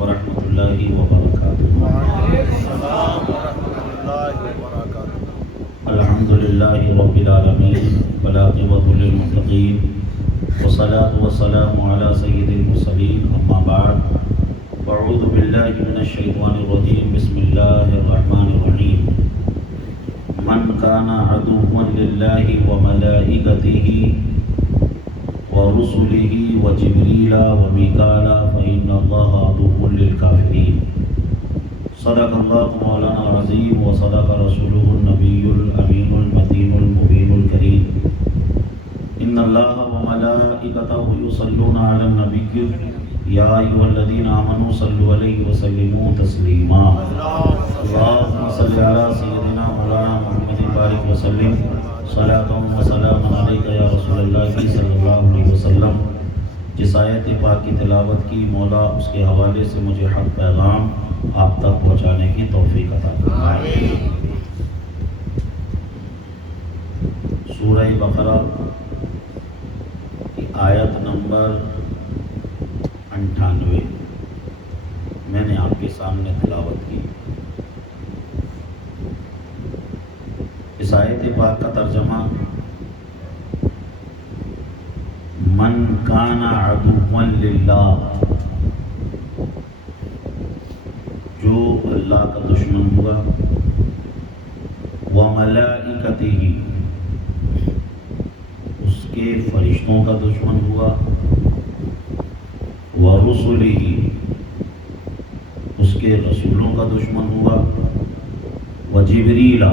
ورحمۃ اللہ وبرکاتہ۔ وعلیکم السلام ورحمۃ اللہ وبرکاتہ۔ الحمد للہ رب العالمین والعاقبۃ للمتقین والصلاة والسلام علی سید المرسلین، اما بعد اعوذ باللہ من الشیطان الرجیم، بسم اللہ الرحمن الرحیم۔ من کان عدوا للہ وملائکتہ ورسلہ وجبریل ومیکال فإن اللہ عدو للکافرین۔ صدق اللہ مولانا العظیم وصدق رسولہ النبی الامین المتین المبین الکریم۔ ان اللہ وملائکتہ یصلون علی النبی یا ایھا الذین آمنوا صلوا علیہ وسلموا تسلیما۔ اللہم صل علی سیدنا مولانا محمد بارک وسلم صلاۃ و سلام علیک یا رسول اللہ صلی اللہ علیہ وسلم۔ جس آیت پاک کی تلاوت کی، مولا اس کے حوالے سے مجھے حق پیغام آپ تک پہنچانے کی توفیق عطا فرمائے۔ سورہ بقرہ کی آیت نمبر 98 میں نے آپ کے سامنے تلاوت کی۔ اس آیت پاک کا ترجمہ من کان عدوا للہ، جو اللہ کا دشمن ہوا، وملائکتہ، اس کے فرشتوں کا دشمن ہوا، ورسلہ، اس کے رسولوں کا دشمن ہوا، وجبریل،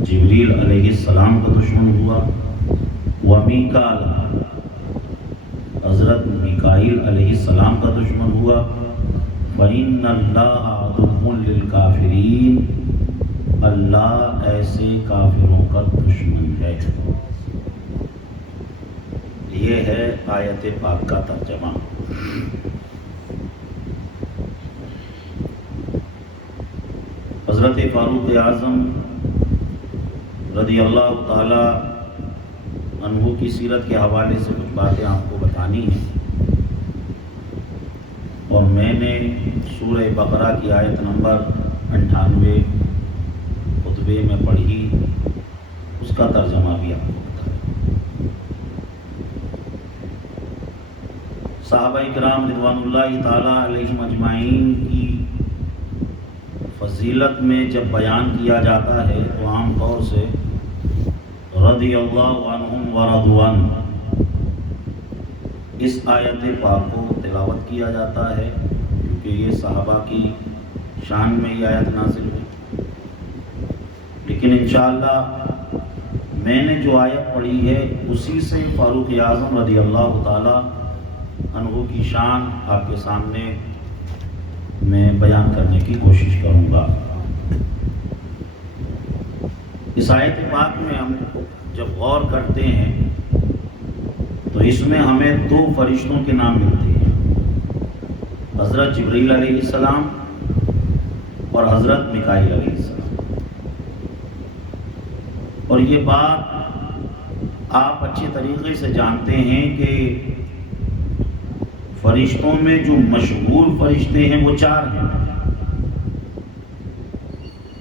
جبریل علیہ السلام کا دشمن ہوا، ومیکال، حضرت میکائیل علیہ السلام کا دشمن ہوا، فإن اللہ عدو للکافرین، اللہ ایسے کافروں کا دشمن ہے۔ یہ ہے آیت پاک کا ترجمہ۔ حضرت فاروق اعظم رضی اللہ تعالی عنہ کی سیرت کے حوالے سے کچھ باتیں آپ کو بتانی ہیں، اور میں نے سورہ بقرہ کی آیت نمبر 98 خطبے میں پڑھی، اس کا ترجمہ بھی آپ کو بتایا۔ صحابہ کرام رضوان اللہ تعالی علیہم اجمعین کی فضیلت میں جب بیان کیا جاتا ہے تو عام طور سے رضی اللہ عنہم ورضوا عنہ، اس آیت پاک کو تلاوت کیا جاتا ہے، کیونکہ یہ صحابہ کی شان میں یہ آیت نازل ہوئی۔ لیکن انشاءاللہ میں نے جو آیت پڑھی ہے اسی سے فاروق اعظم رضی اللہ تعالی عنہ کی شان آپ کے سامنے میں بیان کرنے کی کوشش کروں گا۔ اس آیت پاک میں ہم جب غور کرتے ہیں تو اس میں ہمیں دو فرشتوں کے نام ملتے ہیں، حضرت جبریل علیہ السلام اور حضرت میکائیل علیہ السلام۔ اور یہ بات آپ اچھے طریقے سے جانتے ہیں کہ فرشتوں میں جو مشہور فرشتے ہیں وہ 4 ہیں،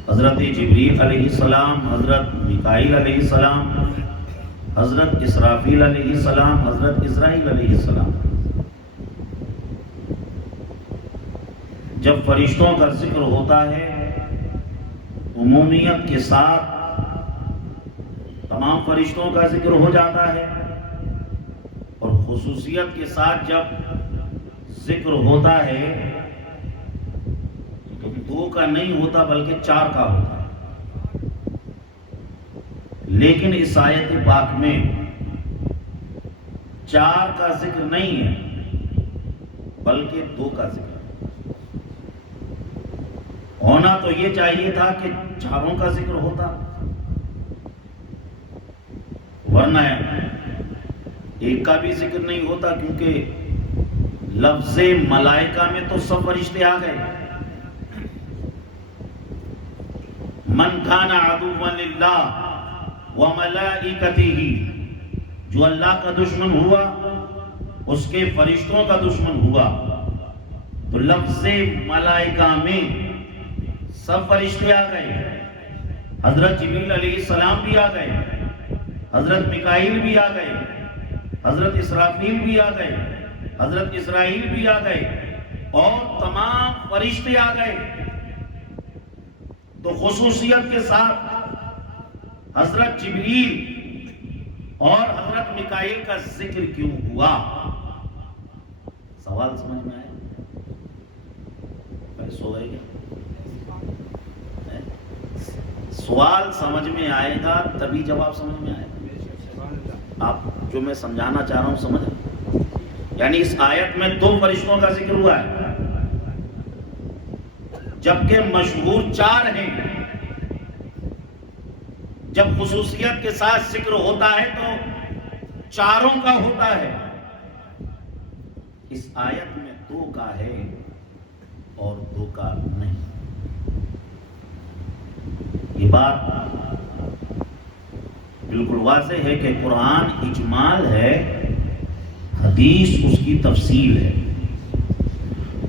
حضرت جبریل علیہ السلام، حضرت میکائیل علیہ السلام، حضرت اسرافیل علیہ السلام، حضرت اسرائیل علیہ السلام۔ جب فرشتوں کا ذکر ہوتا ہے عمومیت کے ساتھ تمام فرشتوں کا ذکر ہو جاتا ہے، اور خصوصیت کے ساتھ جب ذکر ہوتا ہے تو 2 کا نہیں ہوتا بلکہ 4 کا ہوتا ہے۔ لیکن اس آیت پاک میں 4 کا ذکر نہیں ہے بلکہ 2 کا ذکر ہے۔ ہونا تو یہ چاہیے تھا کہ 4 کا ذکر ہوتا، ورنہ 1 کا بھی ذکر نہیں ہوتا، کیونکہ لفظ ملائکہ میں تو سب فرشتے آ گئے۔ من کان عدوا للہ وملائکتہ، جو اللہ کا دشمن ہوا اس کے فرشتوں کا دشمن ہوا، تو لفظ ملائکہ میں سب فرشتے آ گئے، حضرت جبریل علیہ السلام بھی آ گئے، حضرت میکائیل بھی آ گئے، حضرت اسرافیل بھی آ گئے، حضرت اسرائیل بھی آ گئے، اور تمام فرشتے آ گئے۔ تو خصوصیت کے ساتھ حضرت جبریل اور حضرت میکائیل کا ذکر کیوں ہوا؟ سوال سمجھ میں آیا؟ سو گئے کیا؟ سوال سمجھ میں آئے گا تبھی جواب سمجھ میں آئے گا۔ آپ جو میں سمجھانا چاہ رہا ہوں سمجھ رہے؟ یعنی اس آیت میں 2 فرشتوں کا ذکر ہوا ہے، جبکہ مشہور 4 ہیں۔ جب خصوصیت کے ساتھ ذکر ہوتا ہے تو 4 کا ہوتا ہے، اس آیت میں 2 کا ہے اور 2 کا نہیں۔ یہ بات بالکل واضح ہے کہ قرآن اجمال ہے، حدیث اس کی تفصیل ہے۔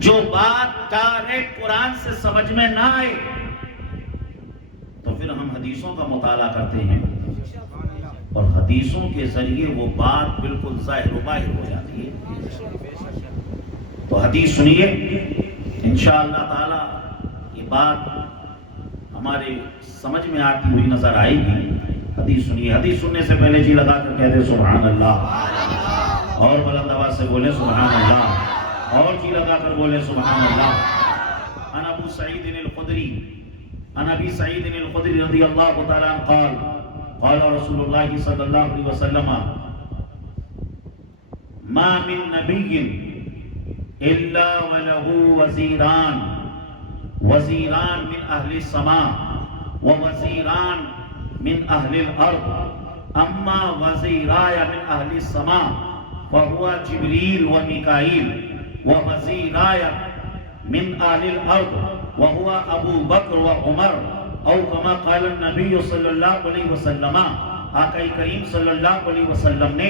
جو بات ڈائریکٹ قرآن سے سمجھ میں نہ آئے تو پھر ہم حدیثوں کا مطالعہ کرتے ہیں، اور حدیثوں کے ذریعے وہ بات بالکل ظاہر و باہر ہو جاتی ہے۔ تو حدیث سنیے، انشاءاللہ تعالی یہ بات ہمارے سمجھ میں آتی ہوئی نظر آئے گی۔ حدیث سنیے، حدیث سننے سے پہلے جی لگا کر کہہ دے سبحان اللہ، اور بلند آواز سے بولے سبحان اللہ، اور جی لگا کر بولے سبحان اللہ۔ عن ابو سعید الخدری عن ابی سعید الخدری رضی اللہ تعالی عنہ قال قال رسول اللہ صلی اللہ علیہ وسلم ما من نبی الا وله وزیران، وزیران من اہل السماء ووزیران من اہل الارض، اما وزیرای من اہل السماء فهو جبریل ومیکائیل، ووزیرای من اہل الارض وهو ابو بکر وعمر، او کما قال النبی صلی اللہ علیہ وسلم۔ آقا کریم صلی اللہ علیہ وسلم نے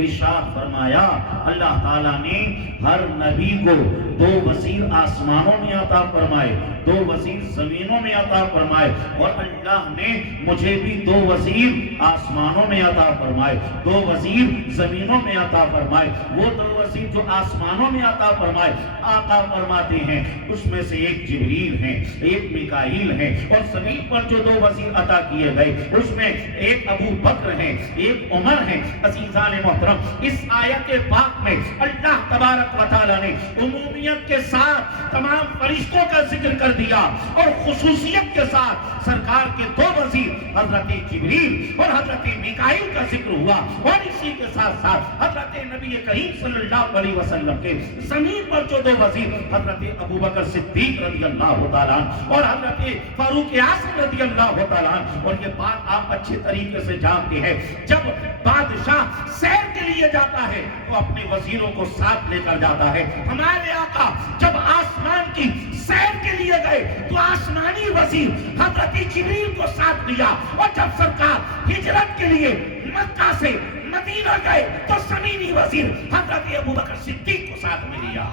ارشاد فرمایا، اللہ تعالیٰ نے ہر نبی کو 2 وزیر آسمانوں میں عطا فرمائے، 2 وزیر زمینوں میں عطا فرمائے، اور اللہ نے مجھے بھی 2 وزیر آسمانوں میں عطا فرمائے، 2 وزیر زمینوں میں عطا فرمائے۔ وہ 2 وزیر جو آسمانوں میں عطا فرمائے، آقا فرماتے ہیں اس میں سے ایک جبریل ہیں، ایک میکائیل ہیں، اور زمین پر جو 2 وزیر عطا کیے گئے اس میں ایک ابو بکر ہیں، ایک عمر ہیں۔ عزیزان محترم، اس آیت پاک میں اللہ تبارک و تعالی نے عمومیت کے ساتھ تمام فرشتوں کا ذکر کر دیا، اور خصوصیت کے ساتھ سرکار کے 2 وزیر حضرت جبریل اور حضرت میکائیل کا ذکر ہوا، اور اسی کے ساتھ ساتھ حضرت نبی کریم صلی اللہ علیہ وسلم کے زمین پر جو 2 وزیر حضرت ابو بکر صدیق رضی اللہ تعالیٰ اور حضرت فاروق اعظم رضی اللہ تعالیٰ۔ اور یہ بات آپ اچھے طریقے سے جانتے ہیں، جب بادشاہ سیر کے لیے جاتا ہے تو اپنے وزیروں کو ساتھ لے کر جاتا ہے۔ ہمارے آقا جب آسمان کی سیر کے لیے گئے تو آسمانی وزیر حضرت جبریل کو ساتھ لیا، اور جب سرکار ہجرت کے لیے مکہ سے مدینہ گئے تو زمینی وزیر حضرت ابو بکر صدیق کو ساتھ میں لیا۔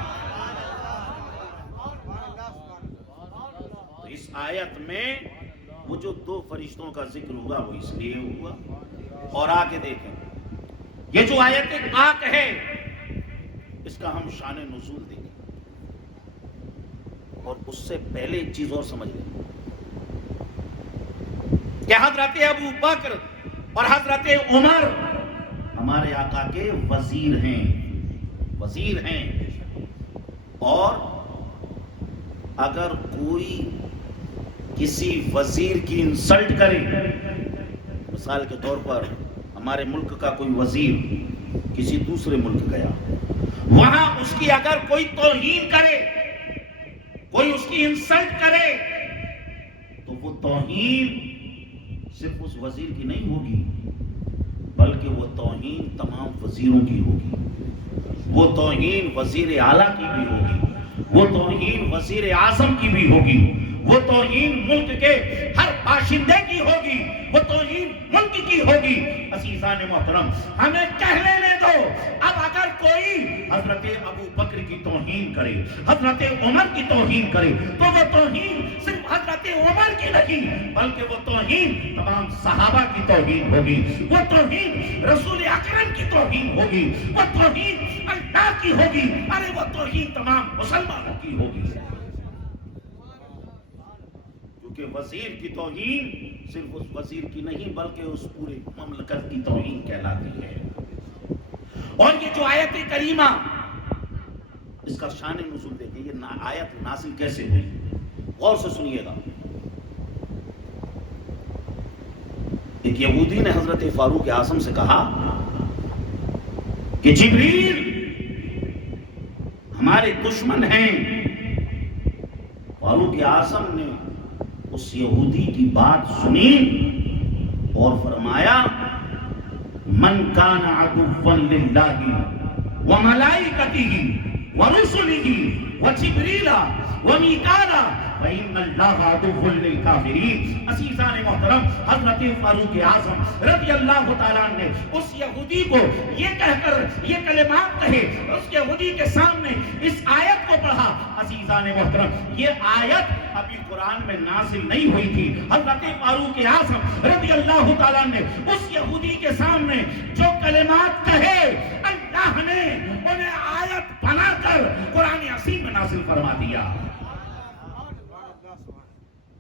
تو اس آیت میں وہ جو 2 فرشتوں کا ذکر ہوا وہ اس لیے ہوا۔ اور آگے دیکھیں، یہ جو آیت پاک ہے اس کا ہم شان نزول دیکھیں، اور اس سے پہلے ایک چیز اور سمجھ لیں کہ حضرت ابو بکر اور حضرت عمر ہمارے آقا کے وزیر ہیں، وزیر ہیں۔ اور اگر کوئی کسی وزیر کی انسلٹ کرے، مثال کے طور پر ہمارے ملک کا کوئی وزیر کسی دوسرے ملک گیا، وہاں اس کی اگر کوئی توہین کرے، کوئی اس کی انسلٹ کرے، تو وہ توہین صرف اس وزیر کی نہیں ہوگی بلکہ وہ توہین تمام وزیروں کی ہوگی، وہ توہین وزیر اعلیٰ کی بھی ہوگی، وہ توہین وزیر اعظم کی بھی ہوگی، وہ توہین ملک کے ہر باشندے کی ہوگی، وہ توہین ملک کی ہوگی۔ عزیزان محترم، ہمیں کہہ لینے دو، اب اگر کوئی حضرت ابو بکر کی توہین کرے، حضرت عمر کی توہین کرے، تو وہ توہین صرف حضرت عمر کی نہیں، بلکہ وہ توہین تمام صحابہ کی توہین ہوگی، وہ توہین رسول اکرم کی توہین ہوگی، وہ توہین اللہ کی ہوگی، ارے وہ توہین تمام مسلمانوں کی ہوگی۔ کیونکہ وزیر کی توہین صرف اس وزیر کی نہیں بلکہ اس پورے مملکت کی توہین کہلاتی ہے۔ اور یہ جو آیت کریمہ، اس کا شان نزول دیکھیں، یہ آیت نازل کیسے ہوئی، غور سے سنیے گا۔ ایک یہودی نے حضرت فاروق اعظم سے کہا کہ جبریل ہمارے دشمن ہیں۔ فاروق اعظم نے اس یہودی کی بات سنی اور فرمایا من کان عدوا للہ وملائکتہ ورسلہ وجبریل ومیکائیل فإن اللہ عدو للکافرین۔ عزیزان محترم، حضرت فاروق اعظم رضی اللہ تعالیٰ نے اس یہودی کو یہ کہہ کر یہ کلمات کہے، اس یہودی کے سامنے اس آیت کو پڑھا۔ عزیزان محترم، یہ آیت ابھی قرآن میں نازل نہیں ہوئی تھی۔ حضرت فاروق اعظم رضی اللہ تعالیٰ نے اس یہودی کے سامنے جو کلمات کہے، اللہ نے انہیں آیت بنا کر قرآن عظیم میں نازل فرما دیا۔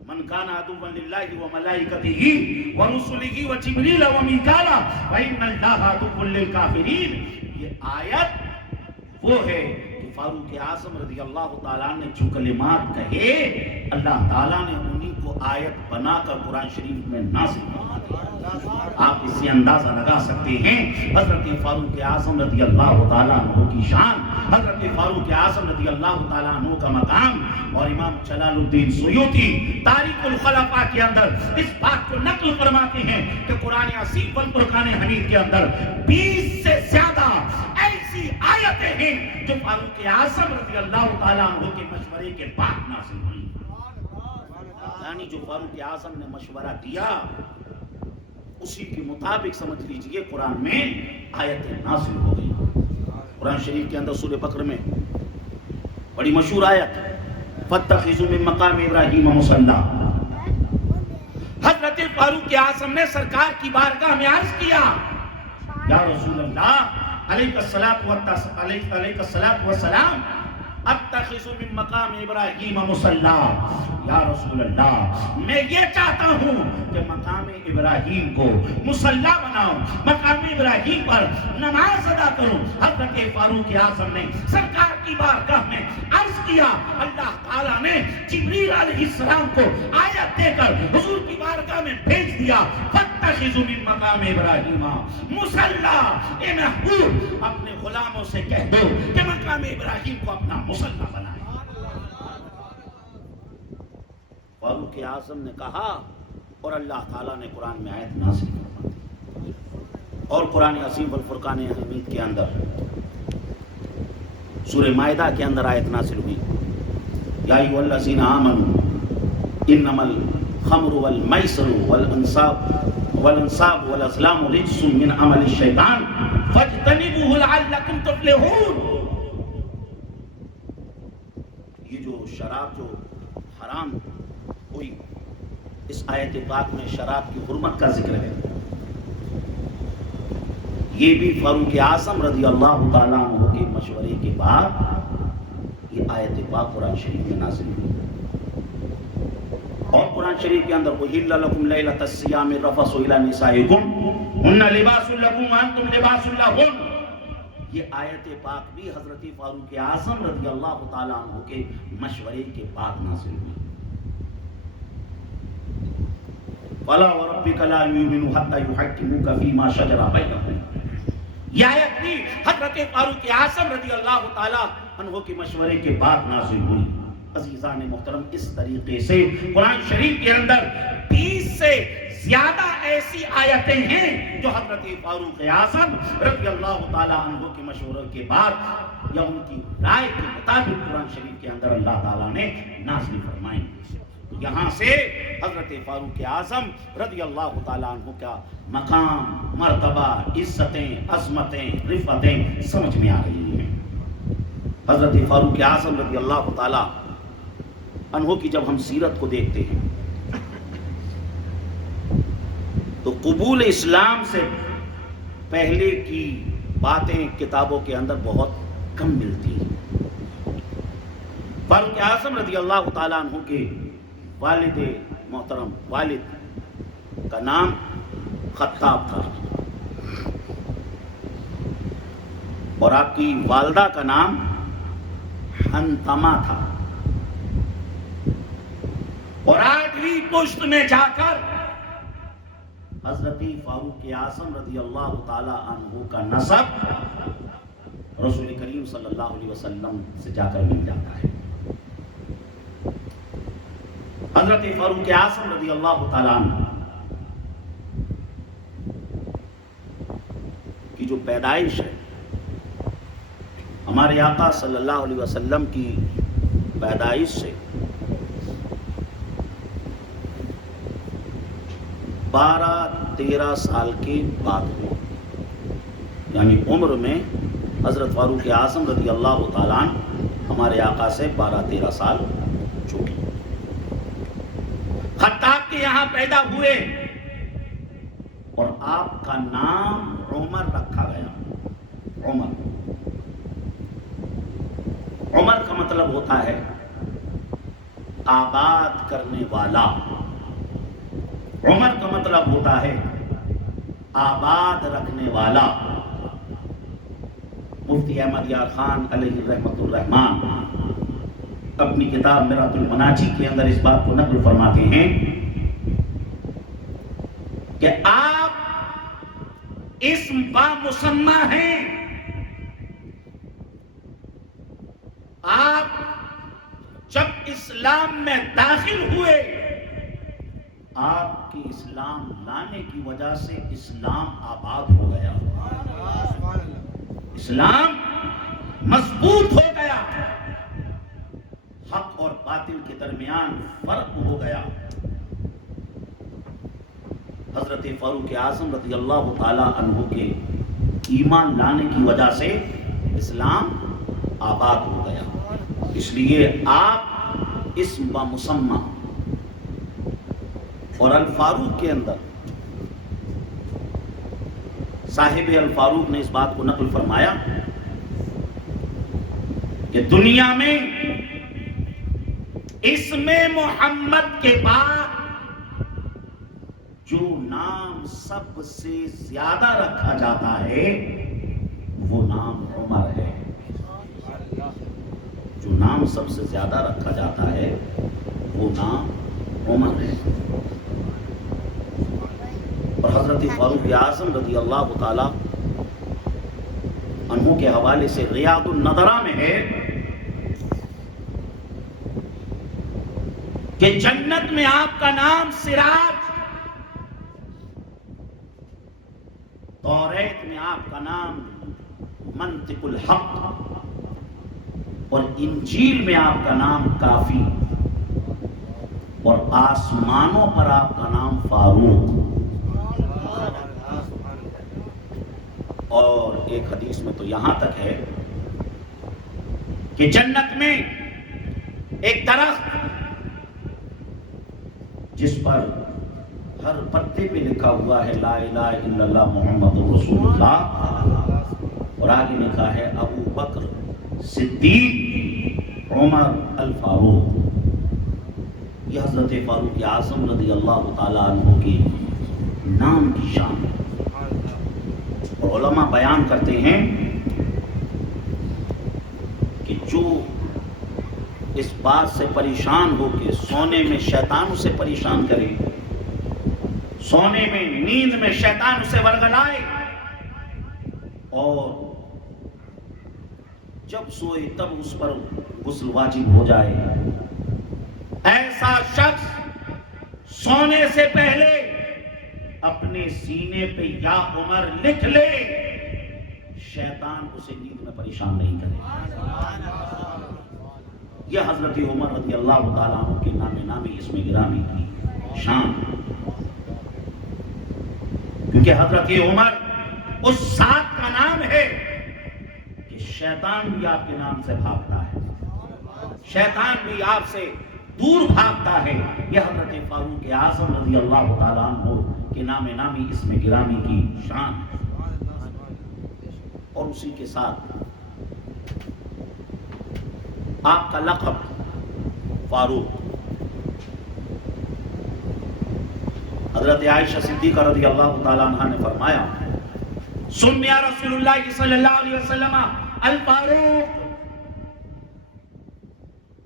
من کان عدوا للہ وملائکتہ ورسلہ وجبریل ومیکائیل فإن اللہ عدو للکافرین۔ یہ آیت وہ ہے کہ فاروق اعظم رضی اللہ تعالیٰ نے جو کلمات کہے، اللہ تعالیٰ نے انہی کو آیت بنا کر قرآن شریف میں نازل فرما دیا۔ آپ اس سے اندازہ لگا سکتے ہیں حضرت فاروق اعظم رضی اللہ تعالیٰ عنہ کی شان، حضرت فاروق اعظم رضی اللہ تعالیٰ عنہ کا مقام۔ اور امام جلال الدین سیوطی تاریخ الخلفاء کے اندر اس بات کو نقل فرماتے ہیں کہ قرآن عظیم والفرقان حمید کے اندر 20 سے زیادہ ایسی آیتیں ہیں جو فاروق اعظم رضی اللہ تعالیٰ عنہ کے مشورے کے بعد نازل ہوئی۔ یعنی جو فاروق اعظم نے مشورہ دیا اسی کے مطابق سمجھ لیجئے قرآن میں آیتیں نازل ہو گئی۔ قرآن شریف کے اندر سورہ بقرہ میں بڑی مشہور آیت فاتخذوا من مقام ابراہیم مصلی۔ حضرت فاروق اعظم نے سرکار کی بارگاہ میں عرض کیا، یا رسول اللہ علیہ الصلاۃ والسلام اتخذ من مقام ابراہیم مصلی۔ یا رسول اللہ، میں یہ چاہتا ہوں کہ مقام ابراہیم کو مصلی بناؤں، مقام ابراہیم پر نماز ادا کروں۔ حضرت فاروق اعظم نے سرکار کی بارگاہ میں عرض کیا، اللہ تعالیٰ نے جبریل علیہ السلام کو آیت دے کر حضور کی بارگاہ میں بھیج دیا، فاتخذوا من مقام ابراہیم مصلی۔ اے محبوب، اپنے غلاموں سے کہہ دو کہ مقام ابراہیم کو اپنا مصلی بنائے۔ فاروق اعظم نے کہا اور اللہ تعالیٰ نے قرآن میں آیت نازل فرما دی۔ اور قرآن عظیم والفرقان حمید کے اندر سورہ مائدہ کے اندر آیت نازل ہوئی، یا ایھا الذین آمنوا انما الخمر والمیسر والانصاب والازلام رجس من عمل الشیطان فاجتنبوہ لعلکم تفلحون۔ یہ جو شراب جو حرام ہوئی، اس آیت پاک میں شراب کی حرمت کا ذکر ہے۔ یہ بھی فاروق اعظم رضی اللہ تعالیٰ عنہ کے مشورے کے بعد یہ آیت پاک قرآن شریف میں نازل ہوئی۔ اور قرآن شریف کے اندر احل لکم لیلۃ الصیام الرفث الی نسائکم ہن لباس لکم وانتم لباس لہن۔ یہ آیت پاک بھی حضرت فاروق اعظم رضی اللہ تعالیٰ عنہ کے مشورے کے بعد نازل ہوئی۔ فَلَا وَرَبِّكَ لَا يُؤْمِنُوا حَتَّى يُحَكِّمُوكَ فِيمَا شَجَرَ بَيْنَهُمْ۔ یہ آیت بھی حضرت فاروق اعظم رضی اللہ تعالیٰ عنہ کے مشورے کے بعد نازل ہوئی۔ عزیزان محترم، اس طریقے سے قرآن شریف کے اندر 20 سے زیادہ ایسی آیتیں ہیں جو حضرت فاروق اعظم رضی اللہ تعالیٰ عنہ کے مشورے کے بعد یا ان کی رائے کے مطابق قرآن شریف کے اندر اللہ تعالیٰ نے نازل فرمائی۔ یہاں سے حضرت فاروق اعظم رضی اللہ تعالیٰ عنہ کا مقام، مرتبہ، عزتیں، عظمتیں، رفتیں سمجھ میں آ رہی ہیں۔ حضرت فاروق اعظم رضی اللہ تعالیٰ عنہ کی جب ہم سیرت کو دیکھتے ہیں تو قبول اسلام سے پہلے کی باتیں کتابوں کے اندر بہت کم ملتی ہیں۔ فاروق اعظم رضی اللہ تعالیٰ عنہ کے والد محترم، والد کا نام خطاب تھا اور آپ کی والدہ کا نام حنتمہ تھا، اور 8ویں پشت میں جا کر حضرت فاروق اعظم رضی اللہ تعالی عنہ کا نسب رسول کریم صلی اللہ علیہ وسلم سے جا کر مل جاتا ہے۔ حضرت فاروق اعظم رضی اللہ تعالی عنہ کی جو پیدائش ہے، ہمارے آقا صلی اللہ علیہ وسلم کی پیدائش سے 12-13 سال کے بعد ہوئی، یعنی عمر میں حضرت فاروق اعظم رضی اللہ تعالیٰ عنہ ہمارے آقا سے 12-13 سال چھوٹے۔ خطاب کے یہاں پیدا ہوئے اور آپ کا نام عمر رکھا گیا۔ عمر کا مطلب ہوتا ہے آباد کرنے والا، عمر کا مطلب ہوتا ہے آباد رکھنے والا۔ مفتی احمد یار خان علیہ رحمت الرحمان اپنی کتاب میرات المناجی کے اندر اس بات کو نقل فرماتے ہیں کہ آپ اسم با مسمى ہیں، آپ جب اسلام میں داخل ہوئے، آپ کی اسلام لانے کی وجہ سے اسلام آباد ہو گیا، اسلام مضبوط ہو گیا، حق اور باطل کے درمیان فرق ہو گیا۔ حضرت فاروق اعظم رضی اللہ تعالی عنہ کے ایمان لانے کی وجہ سے اسلام آباد ہو گیا، اس لیے آپ اسم با مسمى اور الفاروق کے اندر صاحب الفاروق نے اس بات کو نقل فرمایا کہ دنیا میں اسم محمد کے بعد جو نام سب سے زیادہ رکھا جاتا ہے وہ نام عمر ہے، جو نام سب سے زیادہ رکھا جاتا ہے وہ نام عمر ہے۔ اور حضرت فاروق اعظم رضی اللہ تعالی عنہ کے حوالے سے ریاض النظرہ میں ہے کہ جنت میں آپ کا نام سراج، توریت میں آپ کا نام منطق الحق، اور انجیل میں آپ کا نام کافی، اور آسمانوں پر آپ کا نام فاروق۔ اور ایک حدیث میں تو یہاں تک ہے کہ جنت میں ایک درخت جس پر ہر پتے پہ لکھا ہوا ہے لا الہ الا اللہ محمد رسول اللہ، اور آگے لکھا ہے ابو بکر صدیق عمر الفاروق۔ یہ حضرت فاروق اعظم رضی اللہ تعالیٰ عنہ کے نام کی شان ہے۔ اور علماء بیان کرتے ہیں کہ جو اس بات سے پریشان ہو کہ سونے میں شیطان اسے پریشان کرے، سونے میں نیند میں شیطان اسے ورگلائے، اور جب سوئے تب اس پر غسل واجب ہو جائے، ایسا شخص سونے سے پہلے اپنے سینے پہ یا عمر لکھ لے، شیطان اسے نیند میں پریشان نہیں کرے۔ یہ حضرت عمر رضی اللہ تعالیٰ عنہ کے نام نامی اسم گرامی کی شان، کیونکہ حضرت عمر اس ذات کا نام ہے کہ شیطان بھی آپ کے نام سے بھاگتا ہے، شیطان بھی آپ سے دور بھاگتا ہے۔ یہ حضرت فاروق اعظم رضی اللہ تعالیٰ عنہ کے نام نامی اسم گرامی کی شان ہے۔ اور اسی کے ساتھ آپ کا لقب فاروق، حضرت عائشہ صدیقہ رضی اللہ تعالیٰ عنہ نے فرمایا سمی رسول اللہ صلی اللہ علیہ وسلم الفاروق،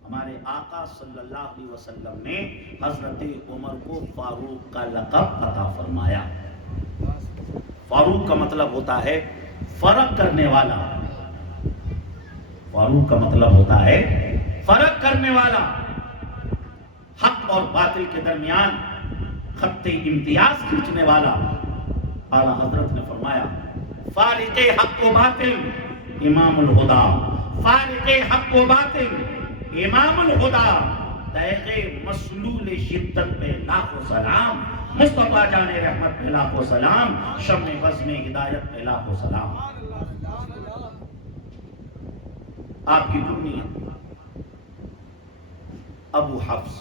ہمارے آقا صلی اللہ علیہ وسلم نے حضرت عمر کو فاروق کا لقب عطا فرمایا۔ فاروق کا مطلب ہوتا ہے فرق کرنے والا، فاروق کا مطلب ہوتا ہے فرق کرنے والا، حق اور باطل کے درمیان خط امتیاز کھینچنے والا۔ اعلیٰ حضرت نے فرمایا فارق حق و باطل امام الہدا، فارق حق و باطل امام الہدا، تیغ مسلول شدت پہ لاکھوں سلام، مصطفیٰ جان رحمت پہ لاکھوں سلام، شمع بزم ہدایت پہ لاکھوں سلام۔ آپ کی کنیت ابو حفص،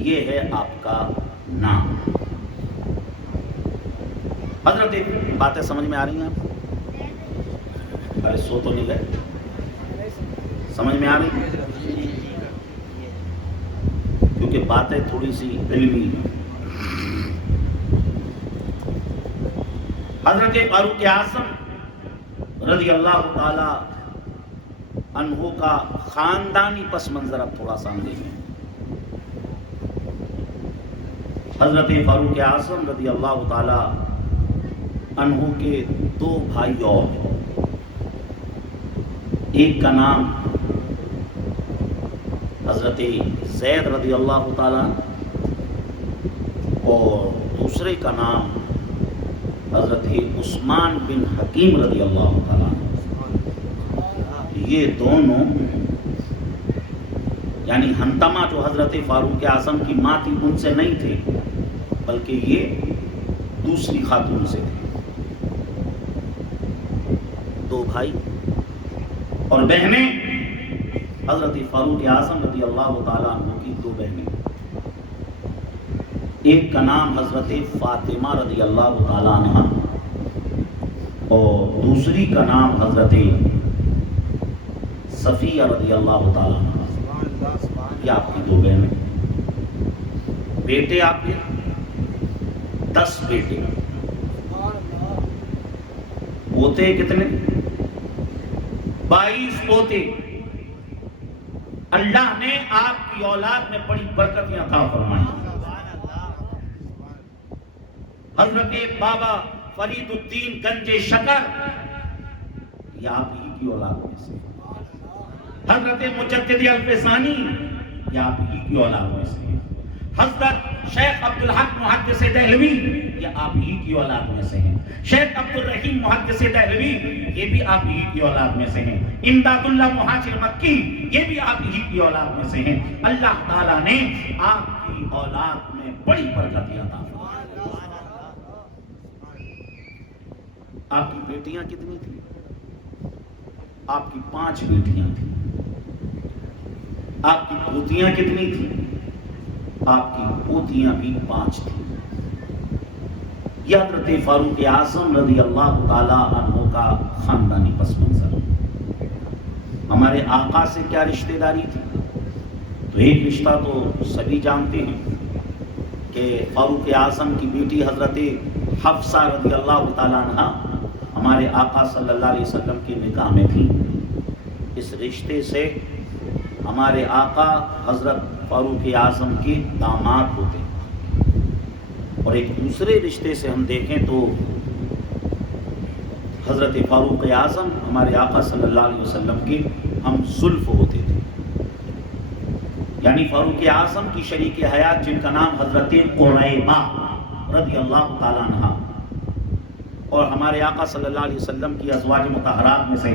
یہ ہے آپ کا نام۔ حضرت باتیں سمجھ میں آ رہی ہیں آپ؟ ارے سو تو نہیں گئے؟ سمجھ میں آ رہی ہیں؟ کیونکہ باتیں تھوڑی سی علمی ہیں۔ حضرت فاروق اعظم رضی اللہ تعالی عنہ کا خاندانی پس منظر اب تھوڑا سا دیکھیں۔ حضرت فاروق اعظم رضی اللہ تعالی عنہ کے دو بھائی اور ہیں، ایک کا نام حضرت زید رضی اللہ تعالی اور دوسرے کا نام حضرت عثمان بن حکیم رضی اللہ تعالی۔ یہ دونوں یعنی ہنتما جو حضرت فاروق اعظم کی ماں تھی ان سے نہیں تھے، بلکہ یہ دوسری خاتون سے تھے۔ دو بھائی اور بہنیں، حضرت فاروق اعظم رضی اللہ تعالیٰ عنہ کی دو بہنیں، ایک کا نام حضرت فاطمہ رضی اللہ تعالیٰ عنہ اور دوسری کا نام حضرت صفیہ رضی اللہ تعالیٰ عنہ۔ یہ آپ کی دو بہنیں، بیٹے آپ کے 10 بیٹے، پوتے کتنے؟ 22 پوتے۔ اللہ نے آپ کی اولاد میں بڑی برکتیں عطا فرمائی۔ حضرت بابا فرید الدین گنج شکر، یہ آپ ہی کی اولاد میں سے۔ حضرت مجدد الفسانی، یہ آپ ہی کی اولاد میں سے۔ حضرت شیخ عبدالحق محدث دہلوی، یہ آپ ہی کی اولاد میں سے ہیں۔ شیخ عبدالرحیم محدث دہلوی، یہ بھی آپ ہی کی اولاد میں سے ہیں۔ امداد اللہ مہاجر مکی، یہ بھی آپ ہی کی اولاد میں سے ہیں۔ اللہ تعالیٰ نے آپ کی اولاد میں بڑی برکت عطا فرمائی۔ آپ کی بیٹیاں کتنی تھیں؟ آپ کی 5 بیٹیاں تھیں۔ آپ کی پوتیاں کتنی تھیں؟ آپ کی پوتیاں بھی 5 تھیں۔ یہ حضرت فاروق اعظم رضی اللہ تعالی عنہ کا خاندانی پس منظر۔ ہمارے آقا سے کیا رشتہ داری تھی؟ تو ایک رشتہ تو سبھی جانتے ہیں کہ فاروق اعظم کی بیٹی حضرت حفصہ رضی اللہ تعالی عنہ ہمارے آقا صلی اللہ علیہ وسلم کے نکاح میں تھی۔ اس رشتے سے ہمارے آقا حضرت فاروق اعظم کے داماد ہوتے ہیں۔ اور ایک دوسرے رشتے سے ہم دیکھیں تو حضرت فاروق اعظم ہمارے آقا صلی اللہ علیہ وسلم کے ہم زلف ہوتے تھے۔ یعنی فاروق اعظم کی شریک حیات جن کا نام حضرت قریبہ رضی اللہ تعالیٰ عنہ اور ہمارے آقا صلی اللہ علیہ وسلم کی ازواج مطہرات میں سے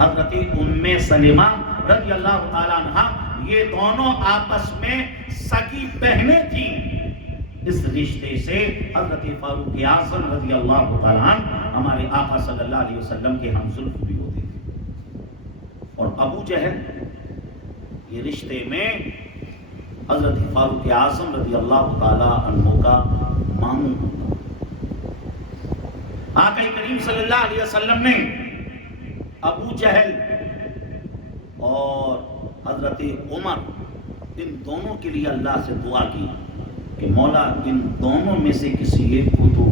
حضرت ام سلمہ رضی اللہ تعالیٰ عنہ یہ دونوں آپس میں سگی بہنیں تھیں. اس رشتے سے حضرت فاروق اعظم رضی اللہ تعالیٰ عنہ ہمارے آقا صلی اللہ علیہ وسلم کے ہم زلف بھی ہوتے تھے. اور ابو جہل یہ رشتے میں حضرت فاروق اعظم رضی اللہ تعالیٰ عنہ کا ماموں ہوتا. آقا کریم صلی اللہ علیہ وسلم نے ابو جہل اور حضرت عمر ان دونوں کے لیے اللہ سے دعا کی کہ مولا ان دونوں میں سے کسی ایک کو تو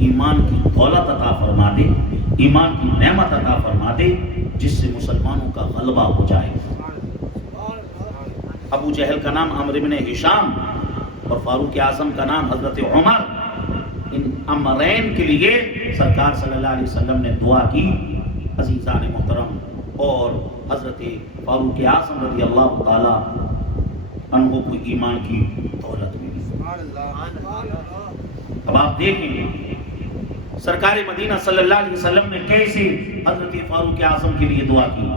ایمان کی دولت عطا فرما دے، ایمان کی نعمت عطا فرما دے جس سے مسلمانوں کا غلبہ ہو جائے. ابو جہل کا نام عمرو بن ہشام اور فاروق اعظم کا نام حضرت عمر. ان امرین کے لیے سرکار صلی اللہ علیہ وسلم نے دعا کی. عزیزان محترم، اور حضرت فاروق اعظم رضی اللہ تعالی عنہ کو ایمان کی دولت ملی. اب آپ دیکھیں سرکار مدینہ صلی اللہ علیہ وسلم نے کیسے حضرت فاروق اعظم کے لیے دعا کی.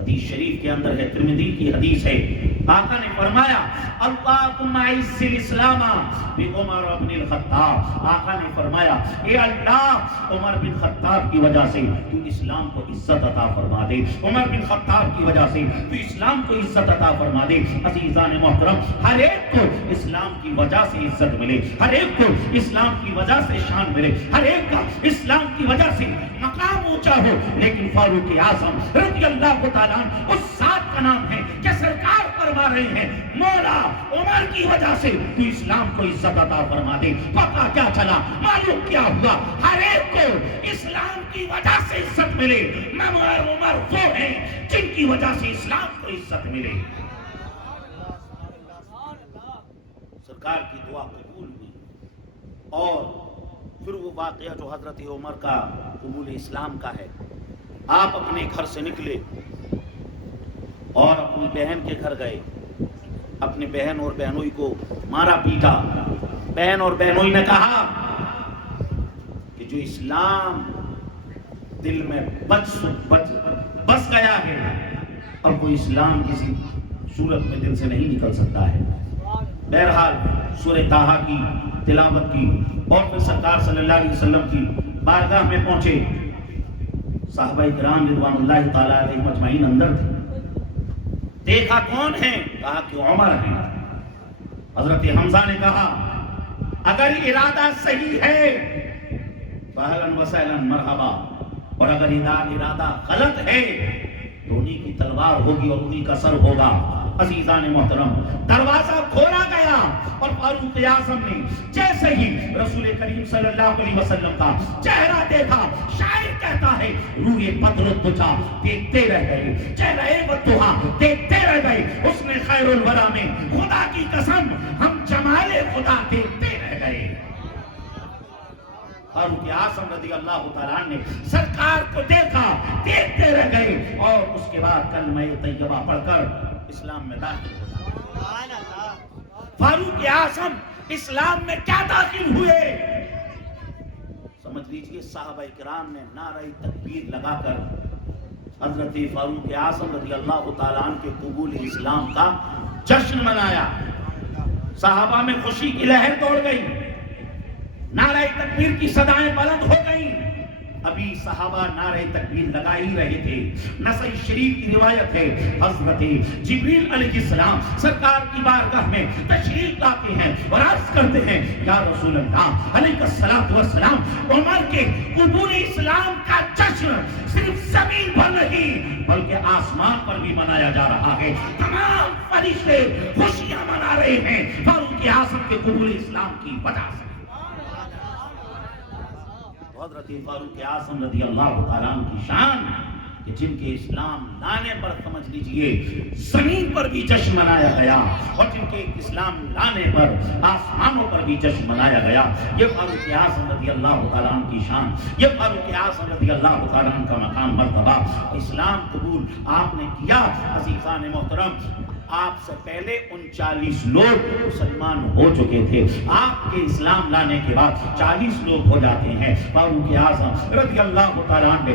حدیث شریف کے اندر ہے، ترمذی کی حدیث ہے، آقا نے فرمایا اللہم اعز الاسلام بعمر بن الخطاب. آقا نے فرمایا اے اللہ عمر بن خطاب کی وجہ سے تو اسلام کو عزت عطا فرما دے، عمر بن خطاب کی وجہ سے تو اسلام کو عزت عطا فرما دے. عزیزان محترم، ہر ایک کو اسلام کی وجہ سے عزت ملے، ہر ایک کو اسلام کی وجہ سے شان ملے، ہر ایک کا اسلام کی وجہ سے مقام اونچا ہو. لیکن فاروق اعظم رضی اللہ تعالیٰ اس ذات کا نام ہے کہ سرکار فرما رہے ہیں مولا عمر کی وجہ سے تو اسلام کو عزت عطا فرما دے. پتہ کیا چلا، معلوم کیا ہوا، ہر ایک کو اسلام کی وجہ سے عزت ملے مگر عمر وہ ہیں جن کی وجہ سے اسلام کو عزت ملے. سرکار کی دعا قبول ہوئی اور پھر وہ واقعہ جو حضرت عمر کا قبول اسلام کا ہے. آپ اپنے گھر سے نکلے اور اپنی بہن کے گھر گئے. اپنی بہن اور بہنوئی کو مارا پیٹا. بہن اور بہنوئی نے کہا کہ جو اسلام دل میں بس گیا ہے اب کوئی اسلام کسی صورت میں دل سے نہیں نکل سکتا ہے. بہرحال سورہ طٰہٰ کی تلاوت کی اور پھر سرکار صلی اللہ علیہ وسلم کی بارگاہ میں پہنچے. صحابہ کرام رضوان اللہ تعالی علیہم اجمعین اندر تھے. دیکھا کون ہے؟ کہا کہ عمر ہیں. حضرت حمزہ نے کہا اگر ارادہ صحیح ہے تو اہلاً وسہلاً مرحبا، اور اگر ارادہ غلط ہے تو انہی کی تلوار ہوگی اور انہی کا سر ہوگا. عزیزان محترم، دروازہ کھولا گیا اور فاروق اعظم نے جیسے ہی رسول کریم صلی اللہ علیہ وسلم کا چہرہ دیکھا، شاعر کہتا ہے روئے بدر الدجا دیکھتے رہ گئے، چہرہ والضحیٰ دیکھتے رہ گئے. اس نے خیر الورا میں خدا کی قسم ہم جمال خدا دیکھتے رہ گئے. فاروق اعظم رضی اللہ تعالیٰ نے سرکار کو دیکھا، دیکھتے رہ گئے اور اس کے بعد کلمہ طیبہ پڑھ کر اسلام میں داخل ہو جائے. فاروق اعظم اسلام میں کیا داخل ہوئے؟ سمجھ لیجئے صحابہ کرام نے نعرہ تکبیر لگا کر حضرت فاروق اعظم رضی اللہ تعالیٰ عنہ کے قبول اسلام کا جشن منایا. صحابہ میں خوشی کی لہر دوڑ گئی، نعرہ تکبیر کی صدائیں بلند ہو گئیں. ابھی صحابہ نعرہ تکبیر لگا ہی رہے تھے. نسائی شریف کی روایت ہے حضرت جبریل علیہ السلام سرکار کی بارگاہ میں تشریف لاتے ہیں اور عرض کرتے ہیں یا رسول اللہ علیہ الصلوۃ والسلام، عمر کے قبول اسلام کا جشن صرف زمین پر نہیں بلکہ آسمان پر بھی منایا جا رہا ہے. تمام فرشتے خوشیاں منا رہے ہیں فاروق اعظم کے قبول اسلام کی وجہ سے. حضرت فاروق اعظم رضی اللہ تعالیٰ عنہ کی شان کہ جن کے اسلام لانے پر سمجھ لیجئے زمین پر بھی جشن منایا گیا اور جن کے اسلام لانے پر آسمانوں پر بھی جشن منایا گیا. یہ فاروق اعظم رضی اللہ تعالیٰ عنہ کی شان، یہ فاروق اعظم رضی اللہ تعالیٰ عنہ کا مقام مرتبہ. اسلام قبول آپ نے کیا. عزیزان محترم، آپ سے پہلے 39 لوگ مسلمان ہو چکے تھے. آپ کے اسلام لانے کے بعد 40 لوگ ہو جاتے ہیں. فاروق اعظم رضی اللہ تعالیٰ عنہ نے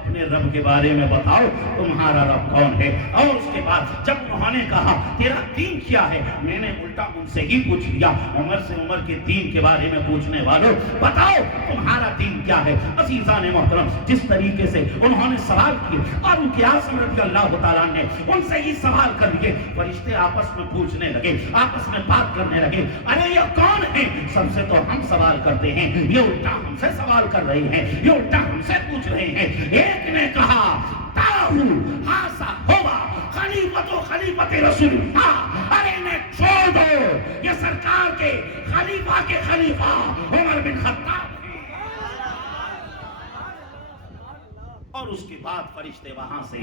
اپنے رب کے بارے میں بتاؤ تمہارا رب کون ہے. اور اس کے بعد جب انہوں نے کہا تیرا دین کیا ہے, میں نے الٹا ان سے ہی پوچھ لیا, عمر سے عمر کے دین کے بارے میں پوچھنے والوں بتاؤ تمہارا دین کیا ہے. عزیزان محترم, جس طریقے سے انہوں نے سوال کیے اور ان کے اعظم رضی اللہ تعالیٰ نے ان سے ہی سوال کر لیے, فرشتے آپس میں پوچھنے لگے, آپس میں بات کرنے لگے, ارے یہ کون ہے, سب سے تو ہم سوال کرتے ہیں, یہ الٹا ہم سے سوال کر رہے ہیں, یہ الٹا ہم سے پوچھ رہے ہیں. ایک نے کہا تاہو ہاسا ہوا خلیفت و خلیفت رسول اللہ, ارے انہیں چھوڑ دو, یہ سرکار کے خلیفہ عمر بن خطاب. اور اس کے بعد فرشتے وہاں سے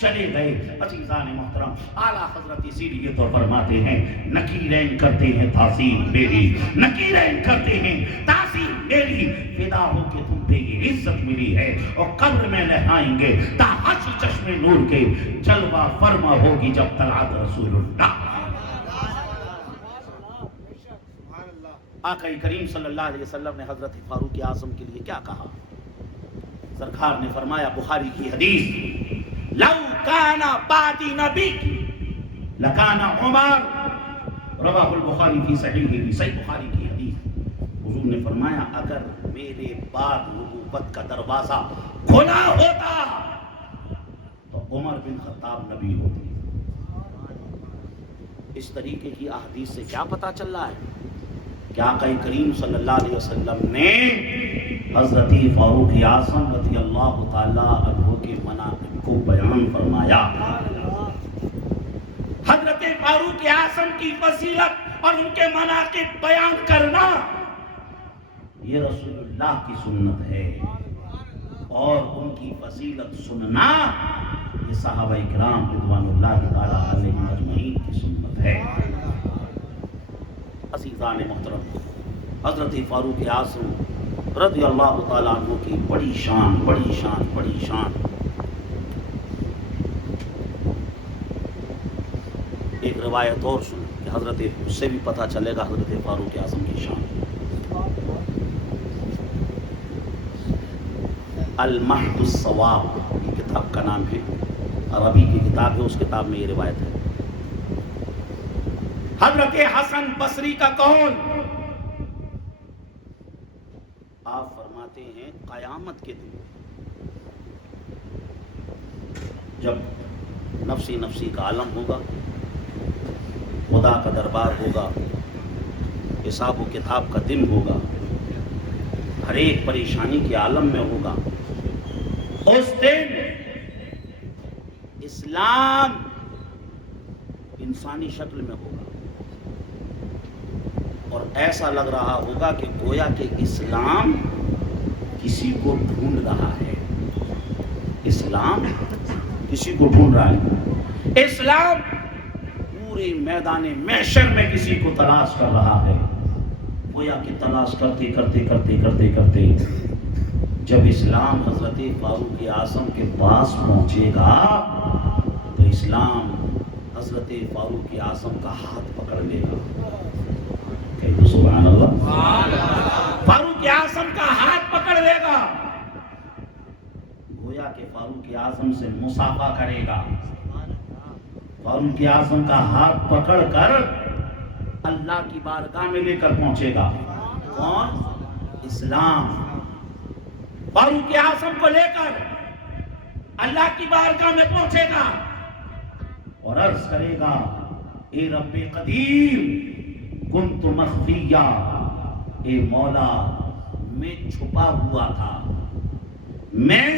چلے گئے. عزیزان محترم, اعلیٰ حضرت اسی لیے تو فرماتے ہیں نکیرین کرتے ہیں تعظیم میری, نکیرین کرتے ہیں تعظیم میری, فدا ہو کے تم پہ یہ عزت ملی ہے, اور قبر میں لہائیں گے تا حشر چشم نور کے جلوہ فرما ہوگی جب طلعت رسول اللہ. آقا کریم صلی اللہ علیہ وسلم نے حضرت فاروق اعظم کے لیے کیا کہا؟ سرکار نے فرمایا, بخاری کی حدیث, لو کان بعدی نبی لکان عمر, رواہ البخاری فی صحیح, صحیح بخاری کی حدیث. حضور نے فرمایا اگر میرے بعد نبوت کا دروازہ کھلا ہوتا تو عمر بن خطاب نبی ہوتے. اس طریقے کی احادیث سے کیا پتہ چل رہا ہے کہ آقا کریم صلی اللہ علیہ وسلم نے حضرت فاروق اعظم رضی اللہ تعالی عنہ کے مناقب کو بیان فرمایا. حضرت فاروق اعظم کی فضیلت اور ان کے مناقب بیان کرنا یہ رسول اللہ کی سنت ہے, اور ان کی فضیلت سننا یہ صحابہ کرام رضوان اللہ تعالی علیہم اجمعین کی سنت ہے. عزیزان محترم, حضرت فاروق اعظم رضی اللہ تعالیٰ عنہ کی بڑی شان, بڑی شان, بڑی شان. ایک روایت اور سن کہ حضرت اس سے بھی پتہ چلے گا حضرت فاروق اعظم کی شان. المہد الصواب یہ کتاب کا نام ہے, عربی کی کتاب ہے, اس کتاب میں یہ روایت ہے. حضرت حسن بصری کا قول, آپ فرماتے ہیں قیامت کے دن جب نفسی نفسی کا عالم ہوگا, خدا کا دربار ہوگا, حساب و کتاب کا دن ہوگا, ہر ایک پریشانی کے عالم میں ہوگا, اس دن اسلام انسانی شکل میں ہوگا, اور ایسا لگ رہا ہوگا کہ گویا کہ اسلام کسی کو ڈھونڈ رہا ہے. اسلام کسی کو ڈھونڈ رہا ہے, اسلام پورے میدان محشر میں کسی کو تلاش کر رہا ہے. گویا کہ تلاش کرتے کرتے کرتے کرتے کرتے جب اسلام حضرت فاروق اعظم کے پاس پہنچے گا تو اسلام حضرت فاروق اعظم کا ہاتھ پکڑ لے گا. سبحان اللہ, فاروق اعظم کا ہاتھ پکڑ لے گا, گویا کہ فاروق اعظم سے مصافحہ کرے گا. فاروق اعظم کا ہاتھ پکڑ کر اللہ کی بارگاہ میں لے کر پہنچے گا. کون؟ اسلام. فاروق اعظم کو لے کر اللہ کی بارگاہ میں پہنچے گا اور عرض کرے گا, اے رب قدیر کنت مخفیہ, اے مولا میں چھپا ہوا تھا, میں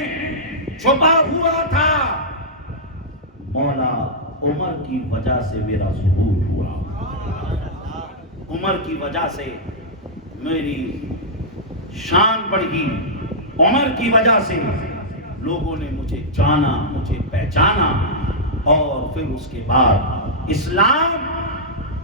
چھپا ہوا تھا, مولا عمر کی وجہ سے میرا ظہور ہوا, عمر کی وجہ سے میری شان بڑھی, عمر کی وجہ سے لوگوں نے مجھے جانا, مجھے پہچانا, اور پھر اس کے بعد اسلام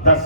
10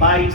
22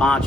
5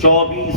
24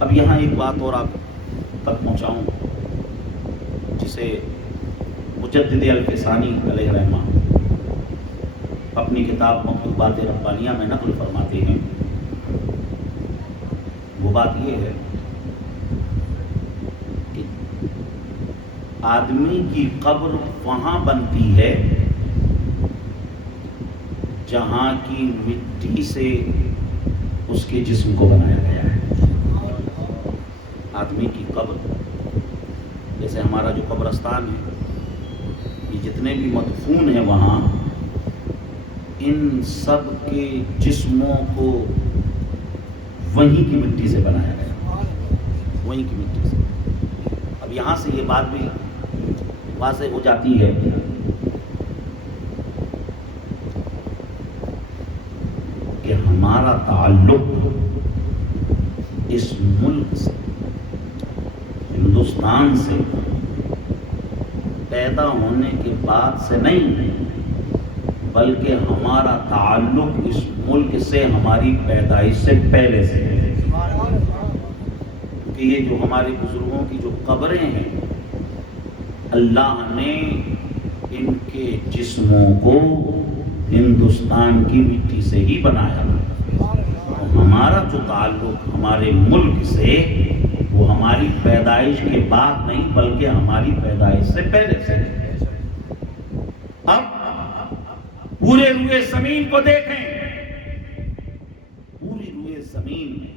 اب یہاں ایک بات اور آپ تک پہنچاؤں جسے مجدد الفسانی علیہ رحمہ اپنی کتاب مکتوبات ربانیہ میں نقل فرماتے ہیں. وہ بات یہ ہے کہ آدمی کی قبر وہاں بنتی ہے جہاں کی مٹی سے اس کے جسم کو بنایا گیا ہے. آدمی کی قبر جیسے ہمارا جو قبرستان ہے، یہ جتنے بھی مدفون ہیں وہاں، ان سب کے جسموں کو وہیں کی مٹی سے بنایا گیا، وہیں کی مٹی سے. اب یہاں سے یہ بات بھی واضح ہو جاتی ہے کہ ہمارا تعلق اس ملک سے، ہندوستان سے پیدا ہونے کے بعد سے نہیں، بلکہ ہمارا تعلق اس ملک سے ہماری پیدائش سے پہلے سے ہے. کیونکہ یہ جو ہمارے بزرگوں کی جو قبریں ہیں، اللہ نے ان کے جسموں کو ہندوستان کی مٹی سے ہی بنایا. ہمارا جو تعلق ہمارے ملک سے، وہ ہماری پیدائش کے بعد نہیں بلکہ ہماری پیدائش سے پہلے سے. اب پورے روئے زمین کو دیکھیں، پوری روئے زمین میں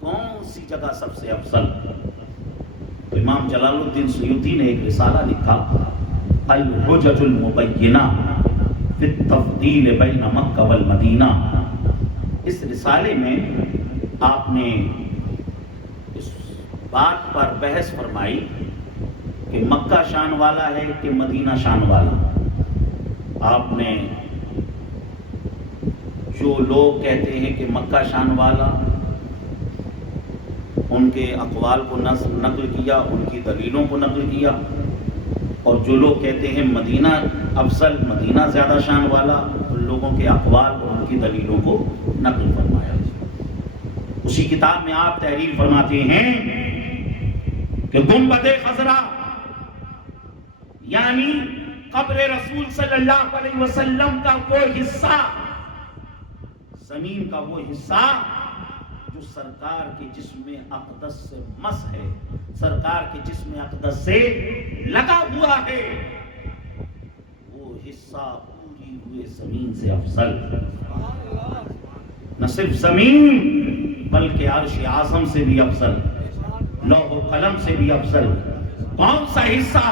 کون سی جگہ سب سے افضل؟ امام جلال الدین سیوطی نے ایک رسالہ لکھا، الحجج المبینہ فی التفضیل بین مکہ والمدینہ. اس رسالے میں آپ نے اس بات پر بحث فرمائی کہ مکہ شان والا ہے کہ مدینہ شان والا. آپ نے جو لوگ کہتے ہیں کہ مکہ شان والا، ان کے اقوال کو نقل کیا، ان کی دلیلوں کو نقل کیا، اور جو لوگ کہتے ہیں مدینہ افضل، مدینہ زیادہ شان والا، ان لوگوں کے اقوال اور ان کی دلیلوں کو نقل فرمایا. اسی کتاب میں آپ تحریر فرماتے ہیں کہ گنبد خضرا یعنی قبر رسول صلی اللہ علیہ وسلم کا وہ حصہ، زمین کا وہ حصہ جو سرکار کے جسم اقدس سے مس ہے، سرکار کے جسم اقدس سے لگا ہوا ہے، وہ حصہ پوری ہوئے زمین سے افضل. نہ صرف زمین بلکہ عرش اعظم سے بھی افضل، لوح و قلم سے بھی افضل. کون سا حصہ؟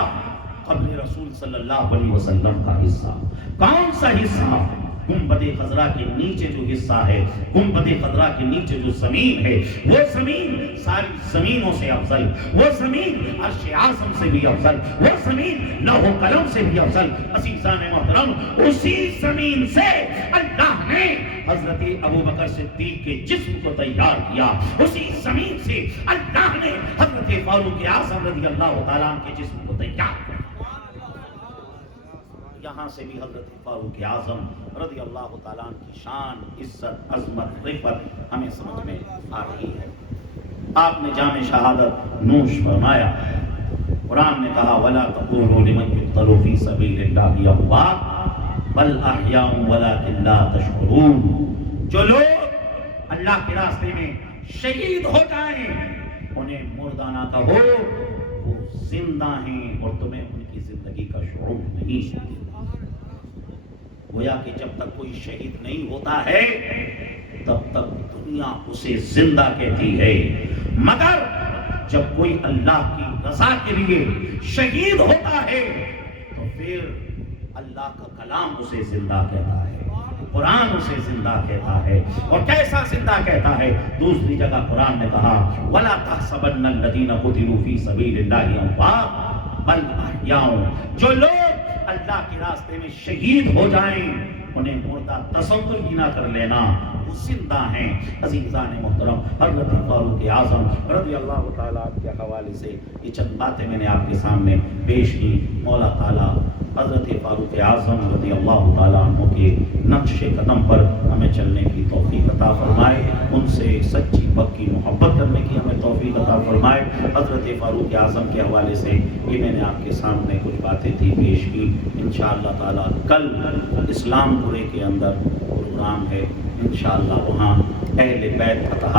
قبر رسول صلی اللہ علیہ وسلم کا حصہ. کون سا حصہ؟ گنبد خضرا کے نیچے جو حصہ ہے، گنبد خضرا کے نیچے جو زمین ہے، وہ زمین ساری زمینوں سے افضل، وہ زمین عرش اعظم سے بھی افضل، وہ زمین لوح و قلم سے بھی افضل. عزیزان محترم، اسی زمین سے اللہ نے حضرت ابوبکر صدیق کے جسم کو تیار کیا. اسی زمین سے اللہ نے حضرت فاروق اعظم رضی اللہ تعالیٰ عنہ کے جسم کو تیار کیا. یہاں سے بھی حضرت فاروق اعظم رضی اللہ تعالیٰ عنہ کی شان، عزت، عظمت، رفعت ہمیں سمجھ میں آ رہی ہے. آپ نے جام شہادت نوش فرمایا. قرآن نے کہا وَلَا تَقُولُوا لِمَنْ يُقْتَلُ فِي سَبِيلِ اللَّهِ أَمْوَاتٌ بَلْ أَحْيَاءٌ وَلَكِنْ لَا تَشْعُرُونَ. جو لوگ اللہ کے راستے میں شہید ہو جائیں انہیں مردہ نہ کہو، وہ زندہ ہیں اور تمہیں ان کی زندگی کا شعور نہیں. گویا کہ جب تک کوئی شہید نہیں ہوتا ہے تب تک دنیا اسے زندہ کہتی ہے، مگر جب کوئی اللہ کی رضا کے لیے شہید ہوتا ہے تو پھر اللہ کا کلام اسے زندہ کہتا ہے، قرآن اسے زندہ کہتا ہے. اور کیسا زندہ کہتا ہے؟ دوسری جگہ قرآن نے کہا وَلَا تَحْسَبَنَّ الَّذِينَ قُتِلُوا فِي سَبِيلِ اللَّهِ أَمْوَاتٌ بَلْ أَحْيَاءٌ. جو لوگ اللہ کے راستے میں شہید ہو جائیں انہیں مردہ تصور بھی نہ کر لینا، وہ زندہ ہیں. عزیزان محترم، حضرت فاروق اعظم رضی اللہ تعالیٰ کے حوالے سے یہ چند باتیں میں نے آپ کے سامنے پیش کی. مولا تعالیٰ حضرت فاروق اعظم رضی اللہ تعالیٰ عنہ کے نقش قدم پر ہمیں چلنے کی توفیق عطا فرمائے، ان سے سچی پکی محبت کرنے کی ہمیں حضرت فاروق اعظم کے حوالے سے یہ میں نے آپ کے سامنے کچھ باتیں تھی پیش کی. انشاءاللہ تعالیٰ کل اسلام پورے کے اندر پروگرام ہے، انشاءاللہ وہاں اہل بیت فتح